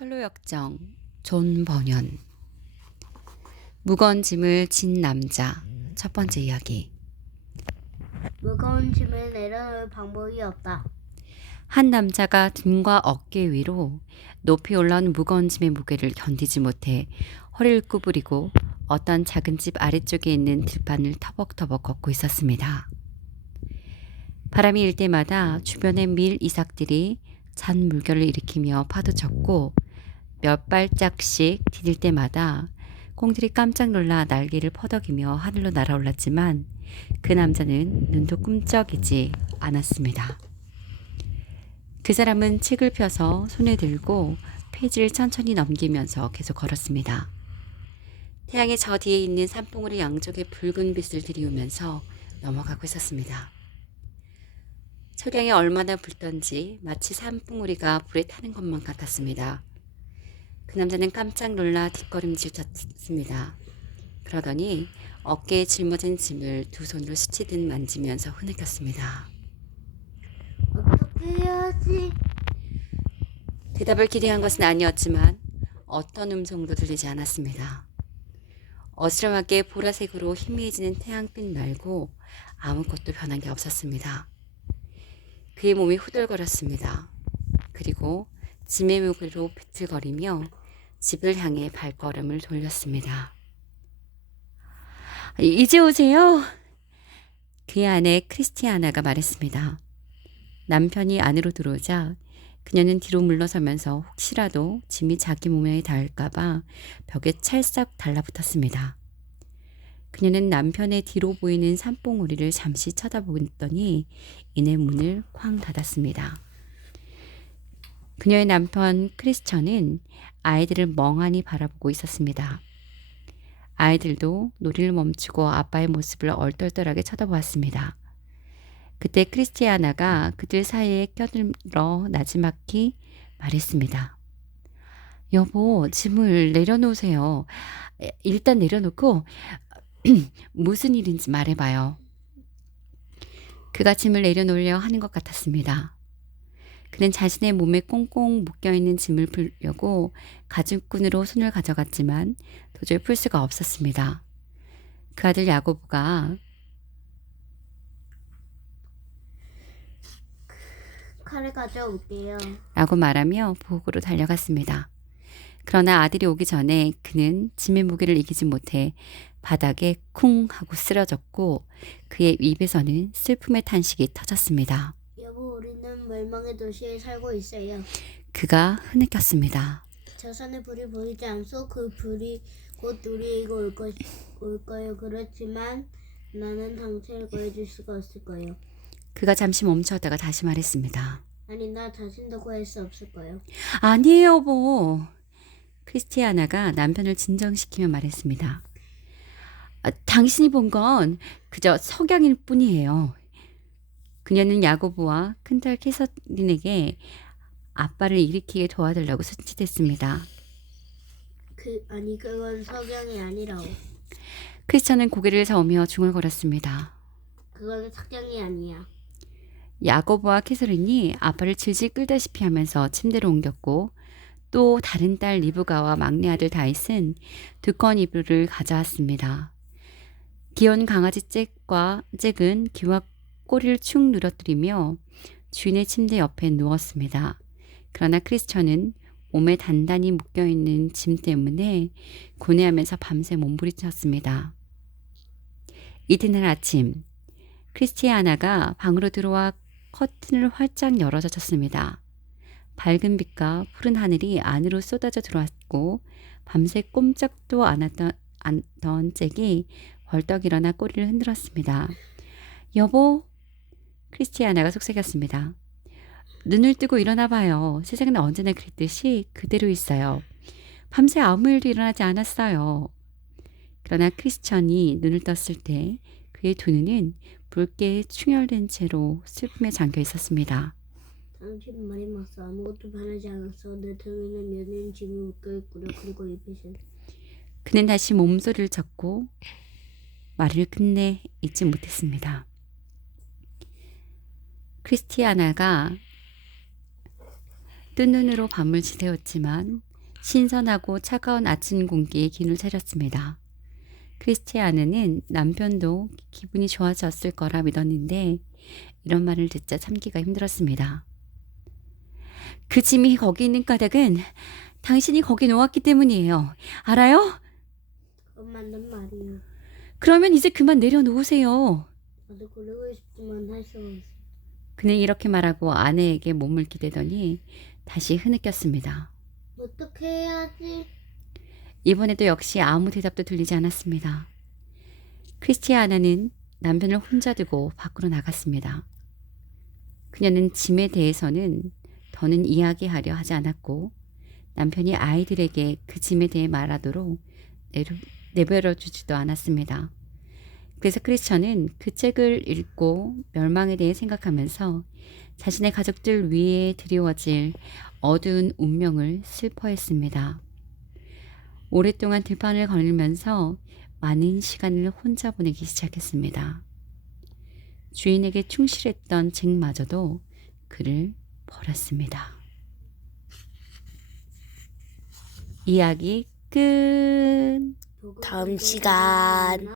선로역정 존 버년. 무거운 짐을 진 남자. 첫 번째 이야기. 무거운 짐을 내려놓을 방법이 없다. 한 남자가 등과 어깨 위로 높이 올라온 무거운 짐의 무게를 견디지 못해 허리를 구부리고 어떤 작은 집 아래쪽에 있는 들판을 터벅터벅 걷고 있었습니다. 바람이 일 때마다 주변의 밀 이삭들이 잔 물결을 일으키며 파도 쳤고 몇 발짝씩 디딜 때마다 꽁들이 깜짝 놀라 날개를 퍼덕이며 하늘로 날아올랐지만 그 남자는 눈도 꿈쩍이지 않았습니다. 그 사람은 책을 펴서 손에 들고 페이지를 천천히 넘기면서 계속 걸었습니다. 태양의 저 뒤에 있는 산봉우리 양쪽에 붉은 빛을 들이우면서 넘어가고 있었습니다. 석양이 얼마나 붉던지 마치 산봉우리가 불에 타는 것만 같았습니다. 그 남자는 깜짝 놀라 뒷걸음질 쳤습니다. 그러더니 어깨에 짊어진 짐을 두 손으로 스치듯 만지면서 흐느꼈습니다. 어떻게 해야지? 대답을 기대한 것은 아니었지만 어떤 음성도 들리지 않았습니다. 어스름하게 보라색으로 희미해지는 태양빛 말고 아무것도 변한 게 없었습니다. 그의 몸이 후들거렸습니다. 그리고 짐의 무게로 비틀거리며 집을 향해 발걸음을 돌렸습니다. 이제 오세요. 그의 아내 크리스티아나가 말했습니다. 남편이 안으로 들어오자 그녀는 뒤로 물러서면서 혹시라도 짐이 자기 몸에 닿을까봐 벽에 찰싹 달라붙었습니다. 그녀는 남편의 뒤로 보이는 산봉우리를 잠시 쳐다보더니 이내 문을 쾅 닫았습니다. 그녀의 남편 크리스천은 아이들을 멍하니 바라보고 있었습니다. 아이들도 놀이를 멈추고 아빠의 모습을 얼떨떨하게 쳐다보았습니다. 그때 크리스티아나가 그들 사이에 껴들어 나지막히 말했습니다. 여보, 짐을 내려놓으세요. 일단 내려놓고 무슨 일인지 말해봐요. 그가 짐을 내려놓으려 하는 것 같았습니다. 그는 자신의 몸에 꽁꽁 묶여있는 짐을 풀려고 가죽끈으로 손을 가져갔지만 도저히 풀 수가 없었습니다. 그 아들 야고보가 칼을 가져올게요. 라고 말하며 부엌으로 달려갔습니다. 그러나 아들이 오기 전에 그는 짐의 무게를 이기지 못해 바닥에 쿵 하고 쓰러졌고 그의 입에서는 슬픔의 탄식이 터졌습니다. 여보, 우리는 멸망의 도시에 살고 있어요. 그가 흐느꼈습니다. 저 산에 불이 보이지 않소? 그 불이 곧 우리에게 올 거예요. 그렇지만 나는 당신을 구해줄 수가 없을 거예요. 그가 잠시 멈췄다가 다시 말했습니다. 아니, 나 자신도 구할 수 없을 거예요. 아니에요, 여보. 크리스티아나가 남편을 진정시키며 말했습니다. 당신이 본 건 그저 석양일 뿐이에요. 그녀는 야고보와 큰딸 캐서린에게 아빠를 일으키게 도와달라고 손짓했습니다. 그건 석양이 아니라고. 크리스천은 고개를 저으며 중얼거렸습니다. 그건 석양이 아니야. 야고보와 캐서린이 아빠를 질질 끌다시피 하면서 침대로 옮겼고 또 다른 딸 리브가와 막내 아들 다윗은 두꺼운 이불을 가져왔습니다. 귀여운 강아지 잭은 귀와 꼬리를 축 늘어뜨리며 주인의 침대 옆에 누웠습니다. 그러나 크리스천은 몸에 단단히 묶여있는 짐 때문에 고뇌하면서 밤새 몸부림쳤습니다. 이튿날 아침 크리스티아나가 방으로 들어와 커튼을 활짝 열어젖혔습니다. 밝은 빛과 푸른 하늘이 안으로 쏟아져 들어왔고 밤새 꼼짝도 않던 잭이 벌떡 일어나 꼬리를 흔들었습니다. 여보, 크리스티아나가 속삭였습니다. 눈을 뜨고 일어나 봐요. 세상은 언제나 그랬듯이 그대로 있어요. 밤새 아무 일도 일어나지 않았어요. 그러나 크리스천이 눈을 떴을 때 그의 두 눈은 붉게 충혈된 채로 슬픔에 잠겨 있었습니다. 당신 말이 맞어. 아무것도 변하지 않았어. 내 등에는 연인 짐이 묶여있구나. 그리고 입에는. 그는 다시 몸소리를 쳤고 말을 끝내 잊지 못했습니다. 크리스티아나가 뜬 눈으로 밤을 지새웠지만 신선하고 차가운 아침 공기에 기운을 차렸습니다. 크리스티아느는 남편도 기분이 좋아졌을 거라 믿었는데 이런 말을 듣자 참기가 힘들었습니다. 그 짐이 거기 있는 까닭은 당신이 거기 놓았기 때문이에요. 알아요? 그건 맞는 말이에요. 그러면 이제 그만 내려놓으세요. 나도 그러고 싶지만 할 수가 없어. 그는 이렇게 말하고 아내에게 몸을 기대더니 다시 흐느꼈습니다. 어떻게 해야지? 이번에도 역시 아무 대답도 들리지 않았습니다. 크리스티아나는 남편을 혼자 두고 밖으로 나갔습니다. 그녀는 짐에 대해서는 더는 이야기하려 하지 않았고 남편이 아이들에게 그 짐에 대해 말하도록 내버려 주지도 않았습니다. 그래서 크리스천은 그 책을 읽고 멸망에 대해 생각하면서 자신의 가족들 위에 드리워질 어두운 운명을 슬퍼했습니다. 오랫동안 들판을 거닐면서 많은 시간을 혼자 보내기 시작했습니다. 주인에게 충실했던 잭마저도 그를 버렸습니다. 이야기 끝. 다음 시간.